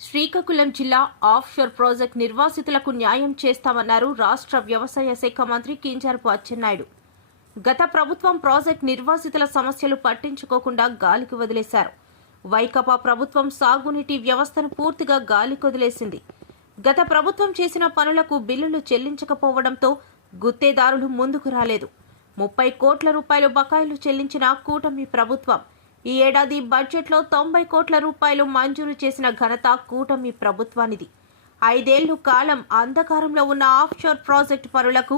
శ్రీకాకుళం జిల్లా offshore project నిర్వాసితులకు న్యాయం చేస్తామన్నారు రాష్ట్ర వ్యవసాయ శాఖ మంత్రి కింజరాపు అచ్చెన్నాయుడు. గత ప్రభుత్వం ప్రాజెక్ట్ నిర్వాసితుల సమస్యలు పట్టించుకోకుండా గాలికి వదిలేశారు. వైకాపా ప్రభుత్వం సాగునీటి వ్యవస్థను పూర్తిగా గాలికి వదిలేసింది. గత ప్రభుత్వం చేసిన పనులకు బిల్లులు చెల్లించకపోవడంతో గుత్తేదారులు ముందుకు రాలేదు. 30 కోట్ల రూపాయలు బకాయిలు చెల్లించిన కూటమి ప్రభుత్వం ఈ ఏడాది బడ్జెట్లో 90 కోట్ల రూపాయలు మంజూరు చేసిన ఘనత కూటమి ప్రభుత్వానిది. 5 ఏళ్లు కాలం అంధకారంలో ఉన్న ఆఫ్షోర్ ప్రాజెక్టు పనులకు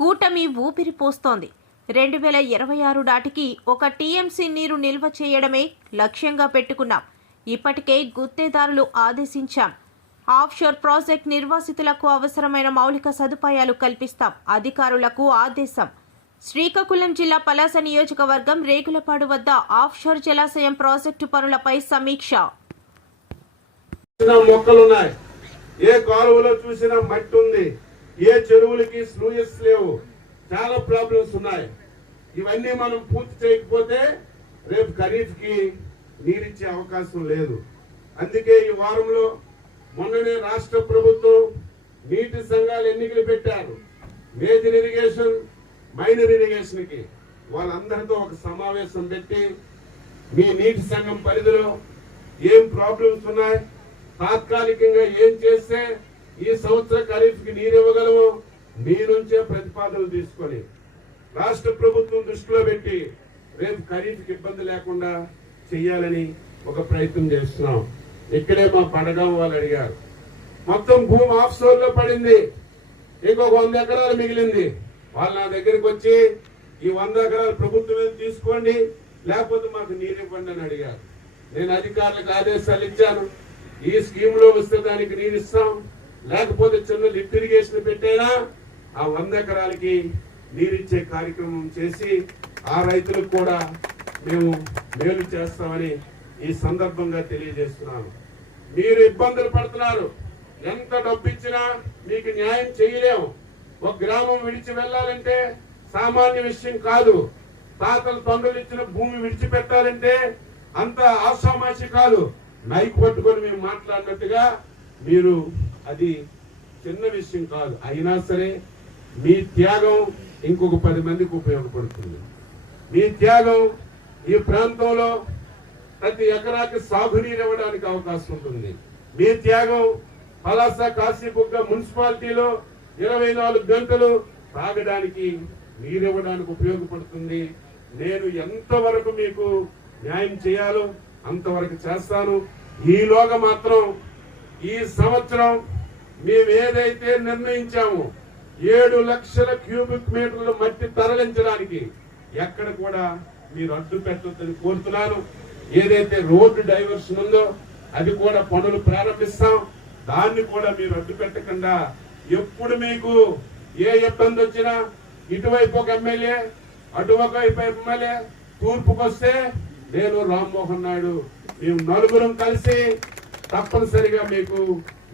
కూటమి ఊపిరి పోస్తోంది. 2026 నాటికి 1 టీఎంసీ నీరు నిల్వ చేయడమే లక్ష్యంగా పెట్టుకున్నాం. ఇప్పటికే గుత్తేదారులు ఆదేశించాం. ఆఫ్షోర్ ప్రాజెక్ట్ నిర్వాసితులకు అవసరమైన మౌలిక సదుపాయాలు కల్పిస్తాం. అధికారులకు ఆదేశం. శ్రీకాకుళం జిల్లా పలాస నియోజకవర్గం రేగులపాడు వద్ద ఆఫ్షోర్ జలాశయం ప్రాజెక్టు పనులపై సమీక్ష. మొక్కలున్నాయి, ఏ కాలువలో చూసినా మట్టి ఉంది, ఏ చెరువులకి స్లూయిస్ లేవు, చాలా ప్రాబ్లమ్స్ ఉన్నాయి. ఇవన్నీ మనం పూర్తి చేయకపోతే రేపు ఖరీఫ్ కి నీరిచ్చే అవకాశం లేదు. అందుకే ఈ వారంలో మొన్ననే రాష్ట్ర ప్రభుత్వం నీటి సంఘాలు ఎన్నికలు పెట్టారు. మేజర్ ఇరిగేషన్, మైనర్ ఇరిగేషన్ కి వాళ్ళందరితో ఒక సమావేశం పెట్టి మీ నీటి సంఘం పరిధిలో ఏం ప్రాబ్లమ్స్ ఉన్నాయి, తాత్కాలికంగా ఏం చేస్తే ఈ సంవత్సర ఖరీఫ్ కి నీరు ఇవ్వగలము, మీ నుంచే ప్రతిపాదనలు తీసుకొని రాష్ట్ర ప్రభుత్వం దృష్టిలో పెట్టి రేపు ఖరీఫ్ కి ఇబ్బంది లేకుండా చెయ్యాలని ఒక ప్రయత్నం చేస్తున్నాం. ఇక్కడే మా పడగాం వాళ్ళు అడిగారు, మొత్తం భూమి ఆఫ్ షోర్ లో పడింది, ఇంకొక 100 ఎకరాలు మిగిలింది. వాళ్ళు నా దగ్గరికి వచ్చి ఈ 100 ఎకరాలు ప్రభుత్వమే తీసుకోండి, లేకపోతే మాకు నీరు ఇవ్వండి అని అడిగారు. నేను అధికారులకు ఆదేశాలు ఇచ్చాను. ఈ స్కీమ్ లో వస్తే దానికి నీరు ఇస్తాం, లేకపోతే చిన్న లిఫ్ట్ ఇరిగేషన్ పెట్టైనా ఆ 100 ఎకరాలకి నీరిచ్చే కార్యక్రమం చేసి ఆ రైతులకు కూడా మేము మేలు చేస్తామని ఈ సందర్భంగా తెలియజేస్తున్నాను. మీరు ఇబ్బందులు పడుతున్నారు, ఎంత డబ్బు ఇచ్చినా మీకు న్యాయం చేయలేము. ఒక గ్రామం విడిచి వెళ్ళాలంటే సామాన్య విషయం కాదు. తాతలు తండ్రులు ఇచ్చిన భూమి విడిచిపెట్టాలంటే అంత ఆషామాషి కాదు. మైక్ పట్టుకొని మేము మాట్లాడినట్టుగా మీరు అది చిన్న విషయం కాదు. అయినా సరే మీ త్యాగం ఇంకొక 10 మందికి ఉపయోగపడుతుంది. మీ త్యాగం ఈ ప్రాంతంలో ప్రతి ఎకరాకి సాగునీరు ఇవ్వడానికి అవకాశం ఉంటుంది. మీ త్యాగం పలాస కాశీబుగ్గ మున్సిపాలిటీలో 24 గంటలు తాగడానికి నీరు ఇవ్వడానికి ఉపయోగపడుతుంది. నేను ఎంతవరకు మీకు న్యాయం చేయాలో అంతవరకు చేస్తాను. ఈలోగా మాత్రం ఈ సంవత్సరం మేము ఏదైతే నిర్ణయించామో 7 లక్షల క్యూబిక్ మీటర్ల మట్టి తరలించడానికి ఎక్కడ కూడా మీరు అడ్డు పెట్టొద్దని కోరుతున్నాను. ఏదైతే రోడ్డు డైవర్షన్ ఉందో అది కూడా పనులు ప్రారంభిస్తాం. దాన్ని కూడా మీరు అడ్డు పెట్టకుండా ఎప్పుడు మీకు ఏ ఇబ్బంది వచ్చినా ఇటువైపు ఒక ఎమ్మెల్యే, అటువైపు ఎమ్మెల్యే, తూర్పుకొస్తే నేను రామ్మోహన్ నాయుడు, మేము నలుగురం కలిసి తప్పనిసరిగా మీకు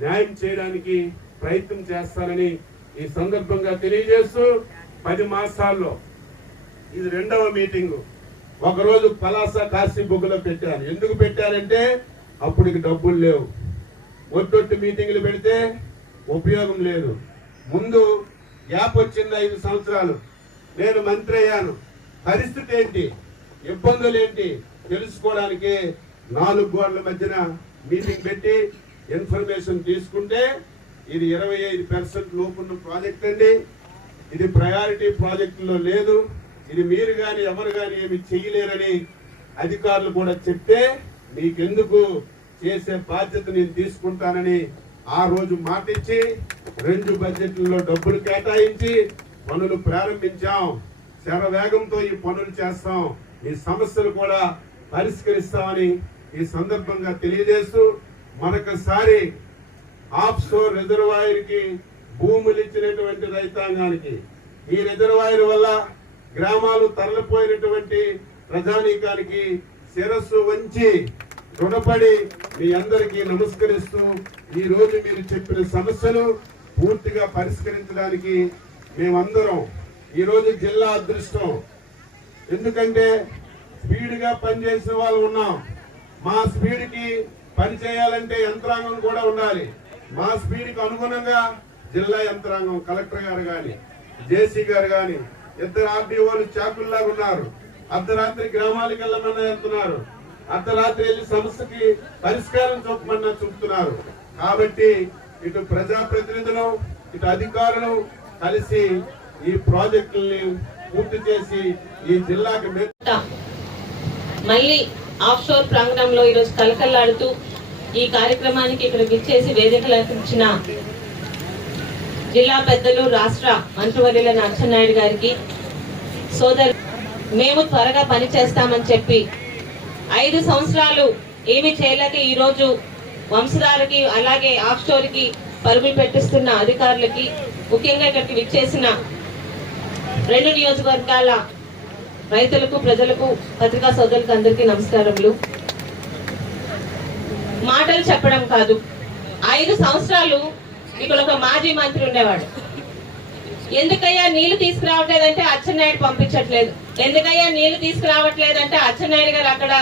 న్యాయం చేయడానికి ప్రయత్నం చేస్తానని ఈ సందర్భంగా తెలియజేస్తూ 10 మాసాల్లో ఇది 2వ మీటింగు. ఒకరోజు పలాస కాశీబుగ్గలో పెట్టాను. ఎందుకు పెట్టారంటే అప్పటికి డబ్బులు లేవు. ఒట్టొట్టి మీటింగులు పెడితే ఉపయోగం లేదు. ముందు గ్యాప్ వచ్చింది 5 సంవత్సరాలు. నేను మంత్రి అయ్యాను. పరిస్థితి ఏంటి, ఇబ్బందులు ఏంటి తెలుసుకోవడానికి 4 గోడల మధ్యన మీటింగ్ పెట్టి ఇన్ఫర్మేషన్ తీసుకుంటే ఇది 25% లోపున్న ప్రాజెక్ట్ అండి. ఇది ప్రయారిటీ ప్రాజెక్టులో లేదు. ఇది మీరు కానీ ఎవరు కానీ ఏమి చేయలేరని అధికారులు కూడా చెప్తే మీకెందుకు చేసే బాధ్యత నేను తీసుకుంటానని ఆ రోజు మాటిచ్చి 2 బడ్జెట్లలో డబ్బులు కేటాయించి పనులు ప్రారంభించాం. శరవేగంతో ఈ పనులు చేస్తాం. ఈ సమస్యలు కూడా పరిష్కరిస్తామని ఈ సందర్భంగా తెలియజేస్తూ మరొకసారి ఆఫ్షోర్ రిజర్వాయర్ కి భూములు ఇచ్చినటువంటి రైతాంగానికి, ఈ రిజర్వాయర్ వల్ల గ్రామాలు తరలిపోయినటువంటి ప్రజానీకానికి శిరస్సు వంచి రుణపడి మీ అందరికీ నమస్కరిస్తూ ఈ రోజు మీరు చెప్పిన సమస్యలు పూర్తిగా పరిష్కరించడానికి మేమందరం ఈ రోజు జిల్లా అదృష్టం. ఎందుకంటే స్పీడ్ గా పనిచేసిన వాళ్ళు ఉన్నాం. మా స్పీడ్ కి పని చేయాలంటే యంత్రాంగం కూడా ఉండాలి. మా స్పీడ్కి అనుగుణంగా జిల్లా యంత్రాంగం, కలెక్టర్ గారు కానీ, జేసీ గారు కానీ, ఇద్దరు ఆర్డీఓలు చాకుల్లాగా ఉన్నారు. అర్ధరాత్రి గ్రామాలకు వెళ్ళమన్నా వెళ్తున్నారు, అర్ధరాత్రి వెళ్ళి సమస్యకి పరిష్కారం చూపమన్నా చూపుతున్నారు. కాబట్టి ఇటు ప్రజాప్రతినిధులు, ఇటు అధికారులు కలిసి ఈ ప్రాజెక్టుల్ని పూర్తి చేసి ఈ జిల్లాకి మళ్ళీ ఆఫ్ షోర్ ప్రాంగణంలో ఈరోజు కలకల్లాడుతూ ఈ కార్యక్రమానికి ఇక్కడ విచ్చేసి వేదికలకించిన జిల్లా పెద్దలు, రాష్ట్ర మంత్రివర్యులైన అచ్చెన్నాయుడు గారికి, సోదరు మేము త్వరగా పని చేస్తామని చెప్పి 5 సంవత్సరాలు ఏమీ చేయలేక ఈరోజు వంశధారకి అలాగే ఆఫ్ షోర్కి పరుగులు పెట్టిస్తున్న అధికారులకి, ముఖ్యంగా ఇక్కడికి విచ్చేసిన 2 నియోజకవర్గాల రైతులకు, ప్రజలకు, పత్రికా సోదరులకు అందరికీ నమస్కారములు. మాటలు చెప్పడం కాదు, 5 సంవత్సరాలు ఇక్కడ ఒక మాజీ మంత్రి ఉండేవాడు. ఎందుకయ్యా నీళ్లు తీసుకురావట్లేదంటే అచ్చెన్నాయుడు పంపించట్లేదు, ఎందుకయ్యా నీళ్లు తీసుకురావట్లేదంటే అచ్చెన్నాయుడు గారు అక్కడ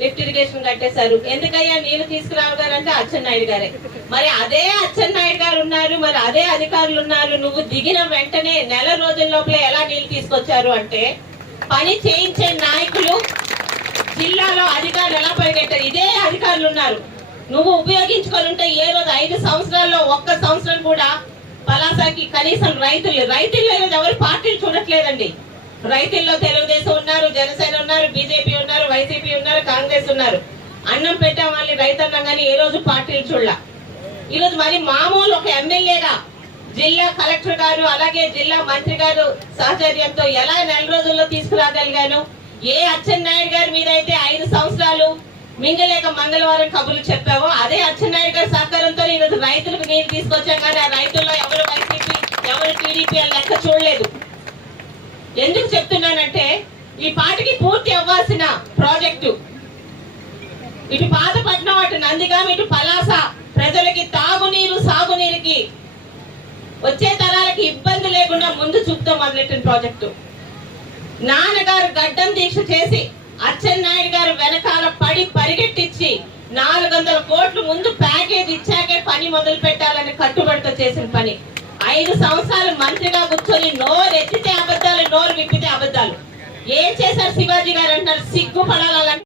లిఫ్ట్ ఇరిగేషన్ కట్టేశారు, ఎందుకయ్యా నీళ్లు తీసుకురావగారంటే అచ్చెన్నాయుడు గారే. మరి అదే అచ్చెన్నాయుడు గారు ఉన్నారు, మరి అదే అధికారులు ఉన్నారు. నువ్వు దిగిన వెంటనే నెల రోజుల లోపలే ఎలా నీళ్లు తీసుకొచ్చారు అంటే, పని చేయించే నాయకులు జిల్లాలో అధికారులు ఎలా పరిగెట్టారు, ఇదే అధికారులు ఉన్నారు. నువ్వు ఉపయోగించుకొని ఉంటే ఏ రోజు 5 సంవత్సరాల్లో ఒక్క సంవత్సరం కూడా పలాసకి కనీసం రైతుల్లో ఎవరు పార్టీలు చూడట్లేదండి. రైతుల్లో తెలుగుదేశం ఉన్నారు, జనసేన ఉన్నారు, బీజేపీ ఉన్నారు, వైసీపీ ఉన్నారు, కాంగ్రెస్ ఉన్నారు. అన్నం పెట్టే వాళ్ళని రైతన్నం కానీ ఏ రోజు పార్టీలు చూడాల. ఈరోజు మరి మామూలు ఒక ఎమ్మెల్యేగా జిల్లా కలెక్టర్ గారు అలాగే జిల్లా మంత్రి గారు సహచర్యంతో ఎలా నెల రోజుల్లో తీసుకురాగలిగాను. ఏ అచ్చెన్నాయుడు గారి మీద అయితే 5 సంవత్సరాలు మింగలేక మంగళవారం కబుర్లు చెప్పావో అదే అచ్చెన్నాయుడు గారి సహకారంతో ఈరోజు రైతులకు నీళ్ళు తీసుకొచ్చాం. కానీ ఆ రైతుల్లో ఎవరు వైసీపీ, ఎవరు టీడీపీ అని లెక్క చూడలేదు. ఎందుకు చెప్తున్నానంటే, ఈ పాటికి పూర్తి అవ్వాల్సిన ప్రాజెక్టు ఇటు పాతపట్నం, అటు నందిగాం, ఇటు పలాస ప్రజలకి తాగునీరు, సాగునీరుకి వచ్చే తరాలకి ఇబ్బంది లేకుండా ముందు చూపుతూ మొదలెట్టిన ప్రాజెక్టు. నాన్నగారు గడ్డం దీక్ష చేసి అచ్చెన్నాయుడు గారు వెనకాల పడి పరిగెట్టించి 400 కోట్లు ముందు ప్యాకేజ్ ఇచ్చాకే పని మొదలు పెట్టాలని కట్టుబడితో చేసిన పని. 5 సంవత్సరాలు మంత్రిగా కూర్చొని నోరు ఎత్తితే అబద్ధాలు, నోరు విప్పితే అబద్ధాలు. ఏం చేశారు శివాజీ గారు అంటారు, సిగ్గుపడాలంటే